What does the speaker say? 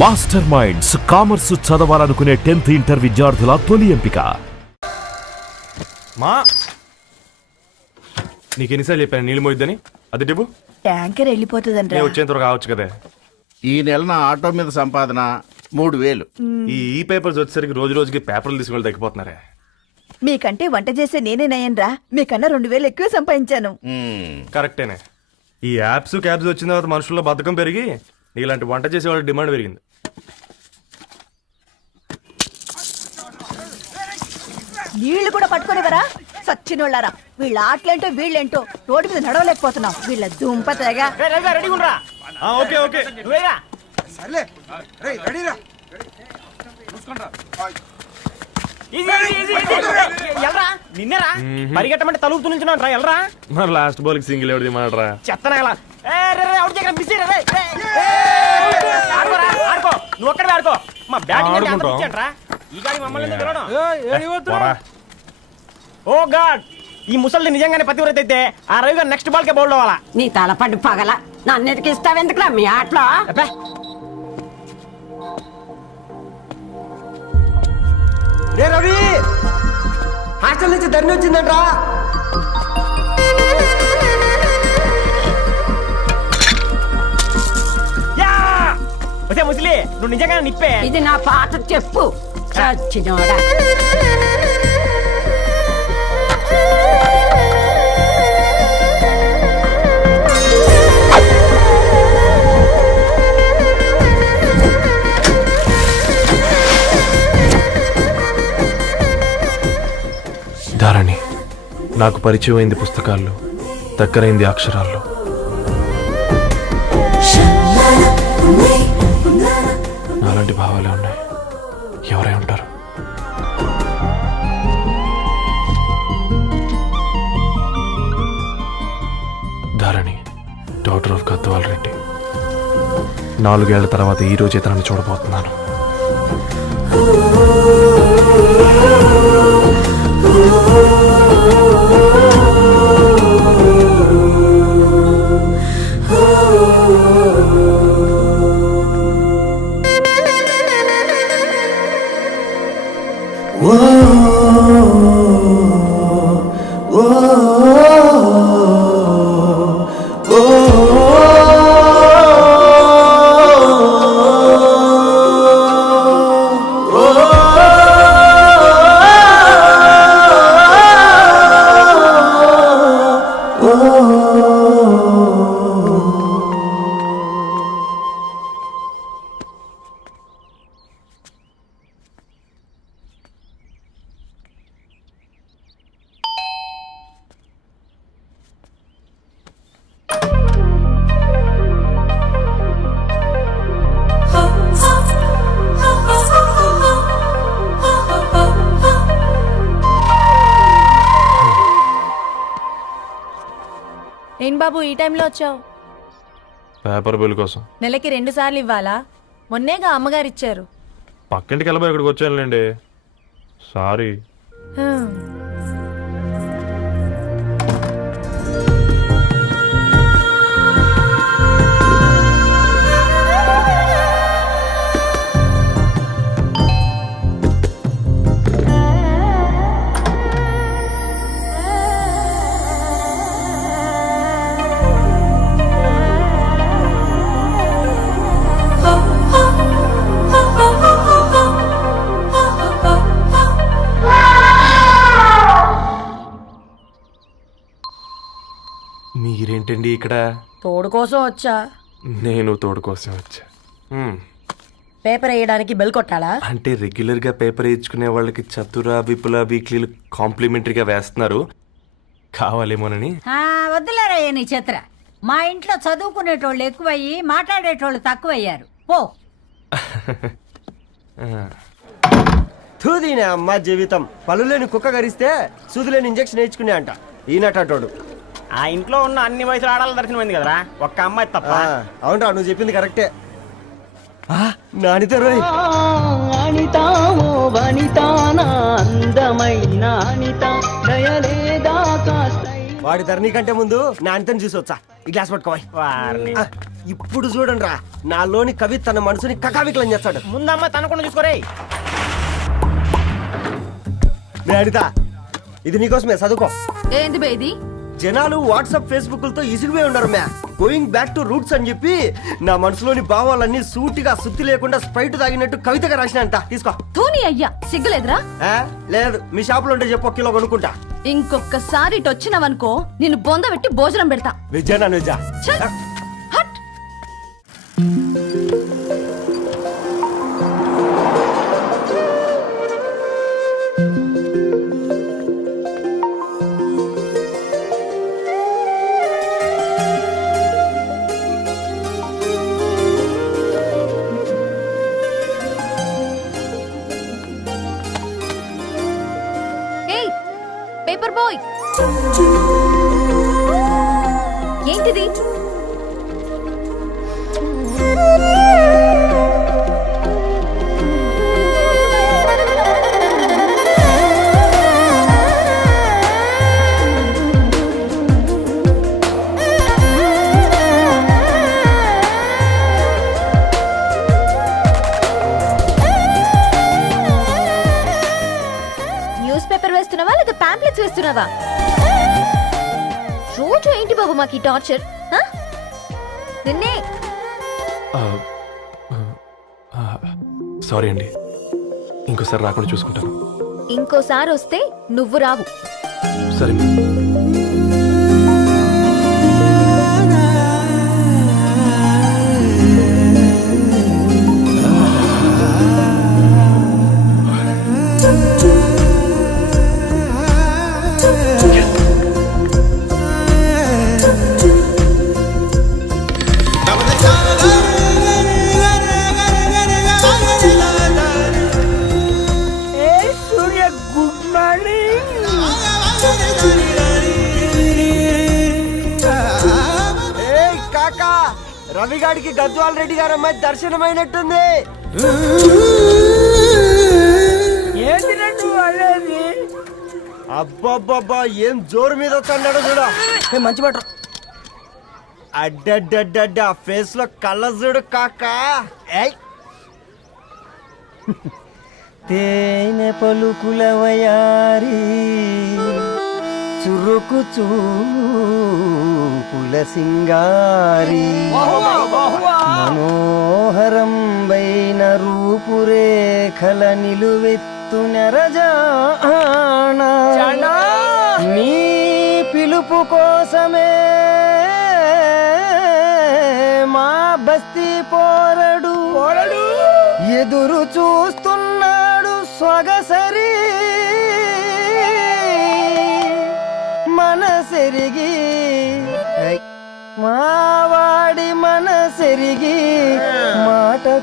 Master minds commerce చదవాలనుకునే 10th inter విద్యార్థుల తొలి ఎంపిక. మా నీకెన్నిసార్లు చెప్పాను నీళ్ళు మోయిద్దని? అది డిబు ట్యాంకర్ వెళ్ళిపోతుందంటే వచ్చేంత కావచ్చు కదా. ఈ నెల నా ఆటో మీద సంపాదన 3000. ఈ పేపర్స్ వచ్చేసరికి రోజు రోజుకి పేపర్లు తీసుకుని తగ్గిపోతున్నారే. మీకంటే వంట చేసే నేనే నయ్యన్రా, మీకన్నా 2000 ఎక్కువ సంపాదించాను. కరెక్టేనే. ఈ యాప్స్ క్యాబ్స్ వచ్చిన తర్వాత మనుషుల్లో బద్ధకం పెరిగి ఇలాంటి వంట చేసే వాళ్ళ డిమాండ్ పెరిగింది. నీళ్లు కూడా పట్టుకునేవరా సచ్చినోళ్ళారా. వీళ్ళ ఆటలేంటో వీళ్ళేంటో రోడ్డు మీద నడవలేకపోతున్నాం. వీళ్ళ దుంప తెగ. ఓకే ఓకే నిన్నరా పరిగెట్టమంటే తలుపుతూ నుంచి ఎల్రా. మరి లాస్ట్ బాల్ కి సింగిల్ ఎవరిది మాడరా? చెత్తనా నువ్వు ఒక్కడే ఆడుకో. మా బ్యాటింగ్ ఈ గాడి మమ్మల్ని ఓ గాడ్, ఈ ముసలి నిజంగానే పతివ్రత అయితే ఆ రవి గారు నెక్స్ట్ బాల్ కే బౌల్డ్ అవ్వాలా. నీ తలపండు పగల నన్ను ఎదికిస్తావెందుకురా మీ ఆటలో? రే రవి, హాస్టల్ నుంచి ధరణి వచ్చిందంట్రా. ముసలి నువ్వు నిజంగా నిప్పే. ఇది నా పాత చెప్పు చచ్చినోడా. ధారణి, నాకు పరిచయం అయింది పుస్తకాల్లో, దగ్గరైంది అక్షరాల్లో. నాలాంటి భావాలే ఉన్నాయి. ఎవరై ఉంటారు? Dharani, doctor of Gadwal Reddy. 4 ఏళ్ల తర్వాత ఈ రోజు ఇతనాన్ని చూడబోతున్నాను. ఏం బాబు ఈ టైంలో వచ్చావు? పేపర్ బిల్ కోసం. నెలకి 2 సార్లు ఇవ్వాలా? మొన్నేగా అమ్మగారు ఇచ్చారు. పక్కింటికి వెళ్ళబోయి ఇక్కడికి వచ్చానులేండి. సారీ. మీరేంటండి ఇక్కడ? తోడు కోసం వచ్చా. నేను తోడు కోసం వచ్చా. పేపర్ వేయడానికి బెల్ కొట్టాలా? అంటే రెగ్యులర్ గా పేపర్ వేయించుకునే వాళ్ళకి చతుర విపుల వీక్లీలు కాంప్లిమెంటరీగా వేస్తున్నారు, కావాలేమోనని. వద్దులేరయ్య నీ చిత్ర. మా ఇంట్లో చదువుకునేటోళ్ళు ఎక్కువయ్యి మాట్లాడేటోళ్ళు తక్కువయ్యారు. పో. తూదీనే అమ్మ జీవితం. పళ్ళు లేని కుక్క గరిస్తే సూదులేని ఇంజక్షన్ వేయించుకునే అంట ఈనటోడు. ఆ ఇంట్లో ఉన్న అన్ని వయసులు ఆడాలి దర్శనమైంది కదరా, ఒక్క అమ్మాయి తప్ప. అవునరా, నువ్వు చెప్పింది కరెక్టే. నానితో రోయ్. వాడి ధరణి కంటే ముందు నానితని చూసి వచ్చా. ఈ గ్లాస్ పట్టుకోవాలి. ఇప్పుడు చూడండి రా, నాలోని కవి తన మనసుని కకావికలం చేస్తాడు. ముందమ్మ తనకుండా చూసుకోరే. అనిత, ఇది నీకోసమే, చదువుకో. ఏంది బే ఇది? జనాలు వాట్సాప్ ఫేస్బుక్లతో ఇసిగిపోయి ఉన్నారు మ్యా. గోయింగ్ బ్యాక్ టు రూట్స్ అని చెప్పి నా మనసులోని భావాలన్నీ సూటిగా సుత్తి లేకుండా స్ప్రైట్ తాగినట్టు కవితగా రాసినంట. తీసుకో. తూని అయ్యా, సిగ్గులేదురా? లేదు, మీ షాప్ లో ఉంటే చెప్పు, కిలో కొనుక్కుంటా. ఇంకొకసారి ఇటు వచ్చినావనుకో నిన్ను బొంద పెట్టి భోజనం పెడతా. విజయనా నిజా? ఛ! హట్! ఏయ్, పేపర్ బాయ్, ఏంటిది? న్యూస్ పేపర్ వేస్తున్నావా లేదా పాంప్లెట్స్ వేస్తున్నావా? రోజు ఏంటి బాబు మాకు ఈ టార్చర్? నిన్నే సారీ అండి, ఇంకోసారి రాకుండా చూసుకుంటాను. ఇంకోసారి వస్తే నువ్వు రావు. సరే. సూర్య గుడ్ మార్నింగ్. ఏయ్ కాకా, రవిగాడికి గద్వాల్ రెడ్డి గారు అమ్మాయి దర్శనమైనట్టుంది. ఏంటి నువ్వు అనేది? అబ్బబ్బబ్బా, ఏం జోరు మీద వస్తాడు చూడ. మంచి మాట. అడ్డడ్డడ్డ ఫేస్ లో కళ్ళ చూడు కాకా. ఏయ్ తేనె పలుకుల వయారి చురుకు చూపుల సింగారి మనోహరం బైన రూపురేఖల నిలువెత్తు నెరజానా నీ పిలుపు కోసమే మా బస్తీ పోరడు ఎదురు చూస్తున్నాడు సొగసరి మనసెరిగి మావాడి మనసెరిగి మాట